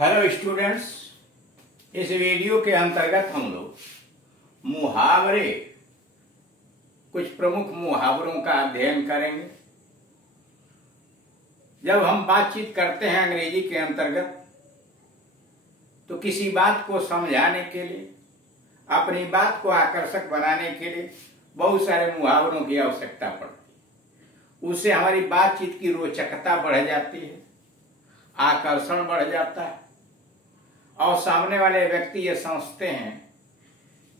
Hello students, इस video के अंतर्गत हम लोग मुहावरे, कुछ प्रमुख मुहावरों का अध्ययन करेंगे। जब हम बातचीत करते हैं अंग्रेजी के अंतर्गत तो किसी बात को समझाने के लिए, अपनी बात को आकर्षक बनाने के लिए बहुत सारे मुहावरों की आवश्यकता पड़ती है। उससे हमारी बातचीत की रोचकता बढ़ जाती है, आकर्षण बढ़ जाता है और सामने वाले व्यक्ति ये समझते हैं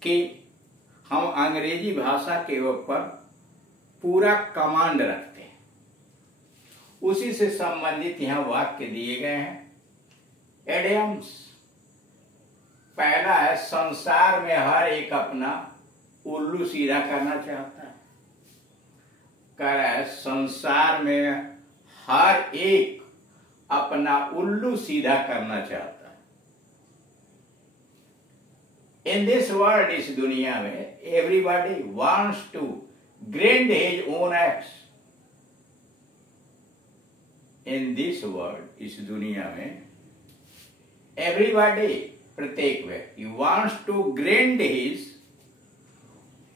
कि हम अंग्रेजी भाषा के ऊपर पूरा कमांड रखते हैं। उसी से संबंधित यहाँ वाक्य दिए गए हैं। एडियम्स, पहला है, संसार में हर एक अपना उल्लू सीधा करना चाहता है। कह रहा है संसार में हर एक अपना उल्लू सीधा करना चाहता है। इन दिस वर्ल्ड, इस दुनिया में, everybody wants to grind his own axe. In this world, इस दुनिया में, एवरीबॉडी, प्रत्येक व्यक्ति, wants to grind his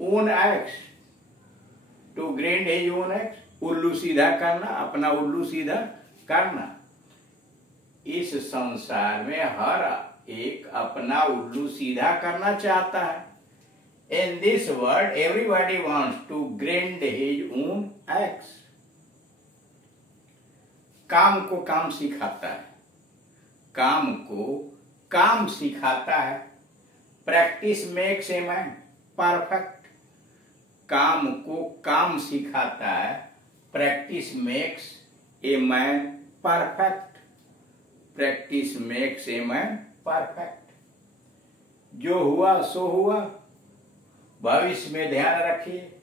own axe. To grind his own axe, उल्लू सीधा करना, अपना उल्लू सीधा करना। इस संसार में हर एक अपना उल्लू सीधा करना चाहता है। In this world everybody wants to grind his own axe. काम को काम सिखाता है, काम को काम सिखाता है। Practice makes a man perfect. काम को काम सिखाता है, practice makes a man perfect. Practice makes a man perfect. जो हुआ सो हुआ, भविष्य में ध्यान रखिए।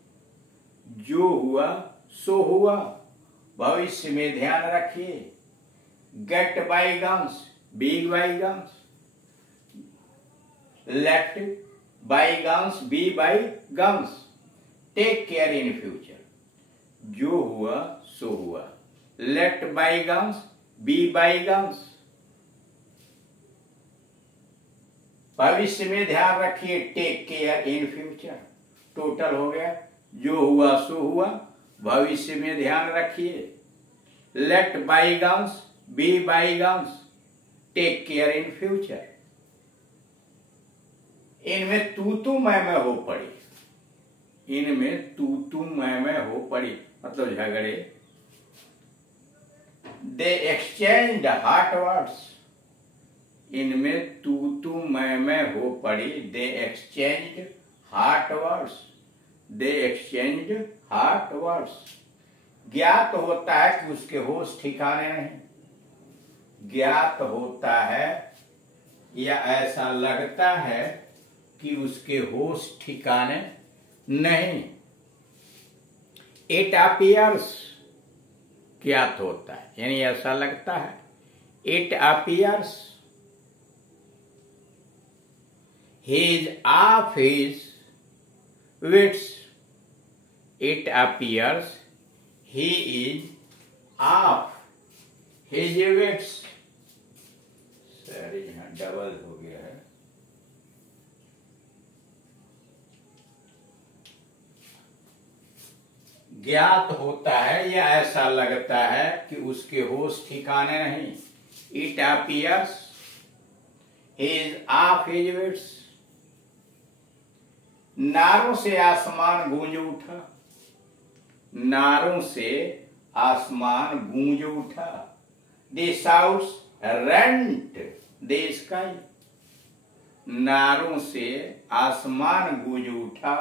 जो हुआ सो हुआ, भविष्य में ध्यान रखिए। Get bygones be bygones. Let bygones be bygones. Take care in future. जो हुआ सो हुआ, लेट बाईगन्स बी बाईगन्स। भविष्य में ध्यान रखिए, take care in future. Total हो गया, जो हुआ सो हुआ, भविष्य में ध्यान रखिए। Let bygones be bygones, take care in future. इनमें तू मैं हो पड़ी। इनमें तू मैं हो पड़ी मतलब झगड़े। दे एक्सचेंज हॉट वर्ड्स। इनमें तू मैं हो पड़ी। दे एक्सचेंज हॉट वर्ड्स। दे एक्सचेंज हॉट वर्ड्स। ज्ञात होता है कि उसके होश ठिकाने नहीं। ज्ञात होता है या ऐसा लगता है कि उसके होश ठिकाने नहीं। इट अपीयर्स, ज्ञात होता है यानी ऐसा लगता है। It appears he is off his wits. It appears he is off his wits. Sir यहाँ डबल हो गया है। ज्ञात होता है या ऐसा लगता है कि उसके होश ठिकाने नहीं। It appears he is off his wits. नारों से आसमान गूंज उठा। नारों से आसमान गूंज उठा। The shouts rent the sky. नारों से आसमान गूंज उठा।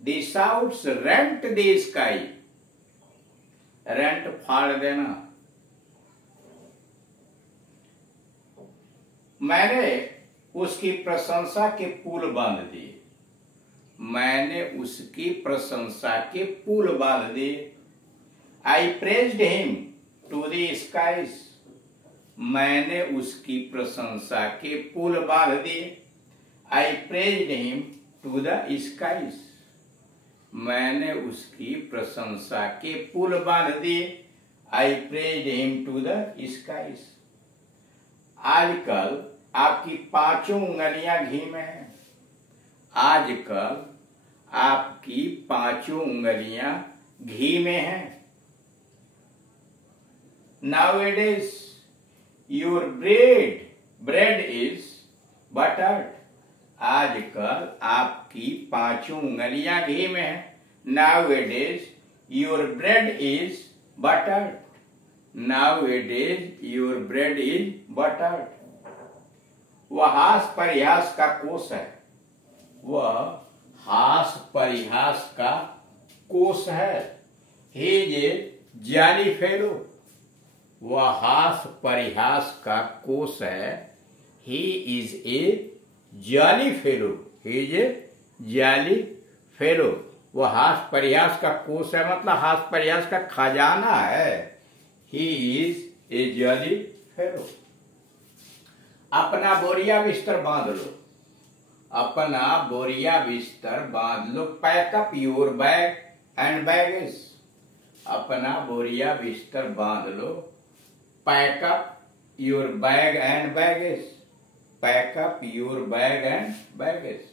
The shouts rent the sky. Rent फाड़ देना। मैंने उसकी प्रशंसा के पुल बांध दिए। मैंने उसकी प्रशंसा के पुल बांध दिए। I praised him to the skies. मैंने उसकी प्रशंसा के पुल बांध दिए। I praised him to the skies. मैंने उसकी प्रशंसा के पुल बांध दिए। I praised him to the skies. आजकल आपकी पांचों उंगलियां घी में हैं। आजकल आपकी पांचों उंगलियां घी में हैं। Nowadays your bread is buttered. आजकल आपकी पांचों उंगलियां घी में हैं। Nowadays your bread is buttered. Nowadays your bread is buttered. वह हास परिहास का कोश है। वह हास परिहास का कोश है। He is a jolly fellow. वह हास परिहास का कोश है। He is a jolly fellow. He is a jolly fellow. वह हास परिहास का कोश है, मतलब हास परिहास का खजाना है। He is a jolly fellow. अपना बोरिया बिस्तर बांध लो। अपना बोरिया बिस्तर बांध लो। Pack up your bag and baggage. अपना बोरिया बिस्तर बांध लो। Pack up your bag and baggage. Pack up your bag and baggage.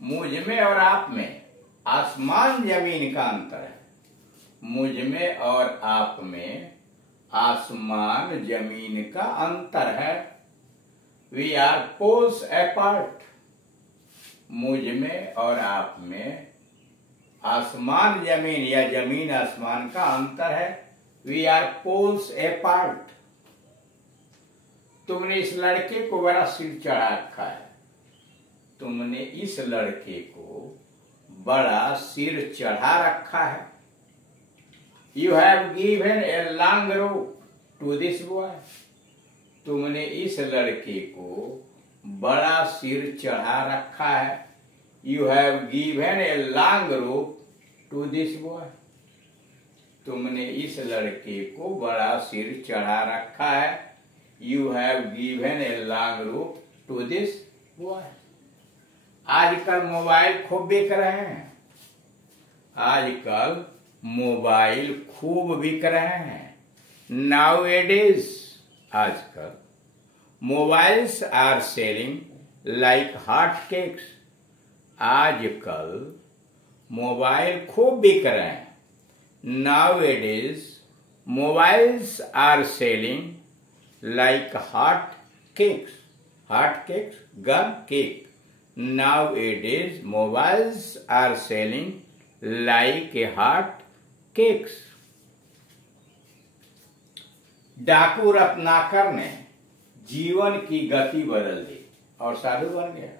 मुझ में और आप में आसमान जमीन का अंतर है। मुझ में और आप में आसमान जमीन का अंतर है। We are poles apart. मुझ में और आप में आसमान जमीन या जमीन आसमान का अंतर है। We are poles apart. तुमने इस लड़के को बड़ा सिर चढ़ा रखा है। तुमने इस लड़के को बड़ा सिर चढ़ा रखा है। You have given a long rope to this boy. तुमने इस लड़के को बड़ा सिर चढ़ा रखा है। You have given a long rope to this boy. तुमने इस लड़के को बड़ा सिर चढ़ा रखा है। You have given a long rope to this boy. आजकल मोबाइल खूब बिक रहे हैं। आजकल मोबाइल खूब बिक रहे हैं। Nowadays, आजकल mobiles are selling like hot cakes. आजकल मोबाइल खूब बिक रहे हैं। Nowadays, mobiles are selling like hot cakes. Hot cakes, gun cake. Nowadays, mobiles are selling like hot cakes. डाकू रत्नाकर ने जीवन की गति बदल दी और साधु बन गया।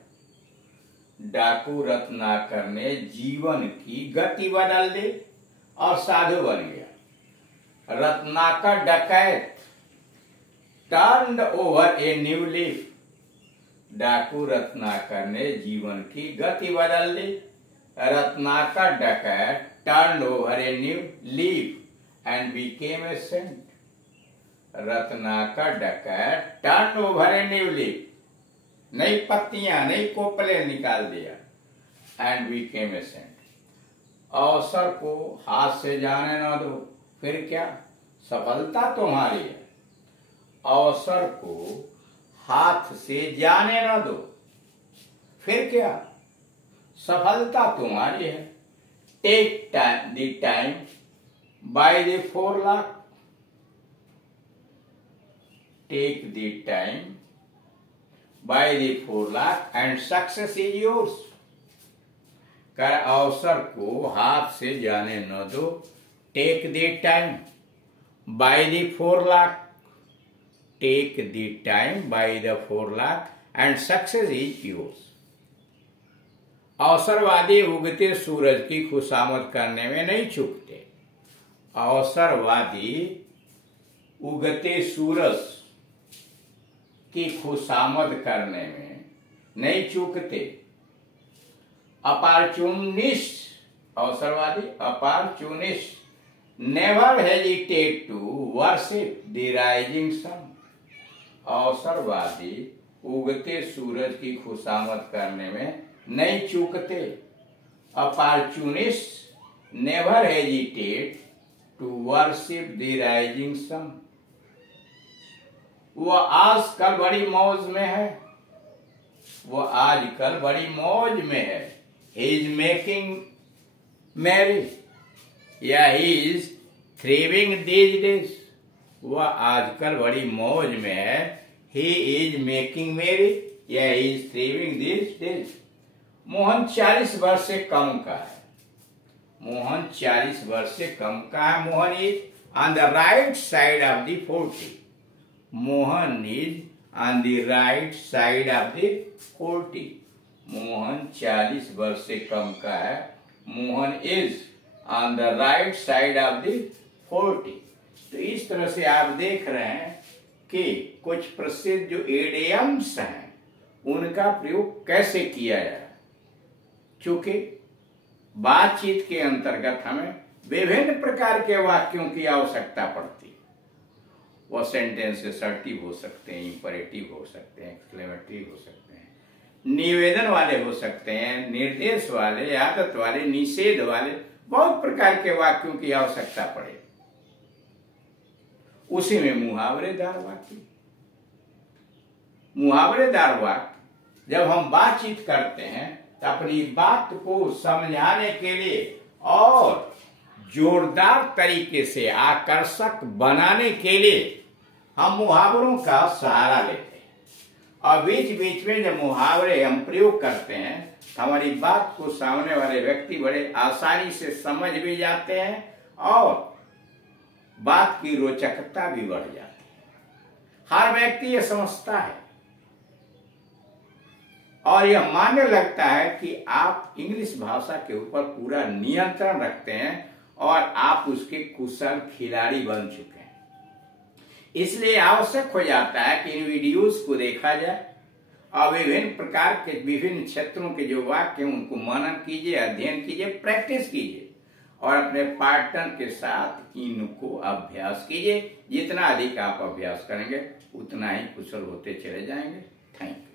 डाकू रत्नाकर ने जीवन की गति बदल दी और साधु बन गया। रत्नाकर डकैत turned over a new leaf. डाकू रत्नाकर ने जीवन की गति बदल दी। रत्नाकर डकैत turned over a new leaf and became a saint. Ratnakar डकैत turn over a new leaf, नई पत्तियां नई कोपले निकाल दिया। And became a saint. अवसर को हाथ से जाने न दो, फिर क्या सफलता तुम्हारी है। अवसर को हाथ से जाने न दो, फिर क्या सफलता तुम्हारी है। Take the time by the forelock. Take the time by the forelock and success is yours. कर अवसर को हाथ से जाने न दो। Take the time by the forelock. Take the time by the forelock and success is yours. अवसरवादी उगते सूरज की खुशामद करने में नहीं चूकते। अवसरवादी उगते सूरज की खुशामद करने में नहीं चूकते। अपॉर्चुनिस्ट अवसरवादी opportunist never hesitate to worship the rising sun. अवसरवादी उगते सूरज की खुशामद करने में नहीं चूकते। Opportunist never hesitate to worship the rising sun. वो आजकल बड़ी मौज में है, वो आजकल बड़ी मौज में है। ही इज मेकिंग मैरी या he is thriving these days, वह आजकल बड़ी मौज में है। ही इज मेकिंग मैरी या he is thriving these days. Mohan 40 वर्ष से कम का है, मोहन 40 वर्ष से कम का है। Mohan is on the right side of the 40, Mohan is on the right side of the 40। Mohan 40 वर्ष से कम का है। Mohan is on the right side of the 40। तो इस तरह से आप देख रहे हैं कि कुछ प्रसिद्ध जो इडियम्स हैं उनका प्रयोग कैसे किया जाए। चूंकि बातचीत के अंतर्गत हमें विभिन्न प्रकार के वाक्यों की आवश्यकता पड़ती है। वह सेंटेंस असर्टिव हो सकते हैं, इंपरेटिव हो सकते हैं, एक्सक्लेमेटरी हो सकते हैं, निवेदन वाले हो सकते हैं, निर्देश वाले, आदत वाले, निषेध वाले, बहुत प्रकार के वाक्यों की आवश्यकता पड़े। उसी में मुहावरेदार वाक्य, मुहावरेदार वाक्य जब हम बातचीत करते हैं तो अपनी बात को समझाने के लिए और जोरदार तरीके से आकर्षक बनाने के लिए हम मुहावरों का सहारा लेते हैं। और बीच बीच में जब मुहावरे हम प्रयोग करते हैं तो हमारी बात को सामने वाले व्यक्ति बड़े आसानी से समझ भी जाते हैं और बात की रोचकता भी बढ़ जाती है। हर व्यक्ति ये समझता है और यह मानने लगता है कि आप इंग्लिश भाषा के ऊपर पूरा नियंत्रण रखते हैं और आप उसके कुशल खिलाड़ी बन चुके हैं। इसलिए आवश्यक हो जाता है कि इन वीडियोस को देखा जाए और विभिन्न प्रकार के विभिन्न क्षेत्रों के जो वाक्य हैं उनको मनन कीजिए, अध्ययन कीजिए, प्रैक्टिस कीजिए और अपने पार्टनर के साथ इनको अभ्यास कीजिए। जितना अधिक आप अभ्यास करेंगे उतना ही कुशल होते चले जाएंगे। Thank you.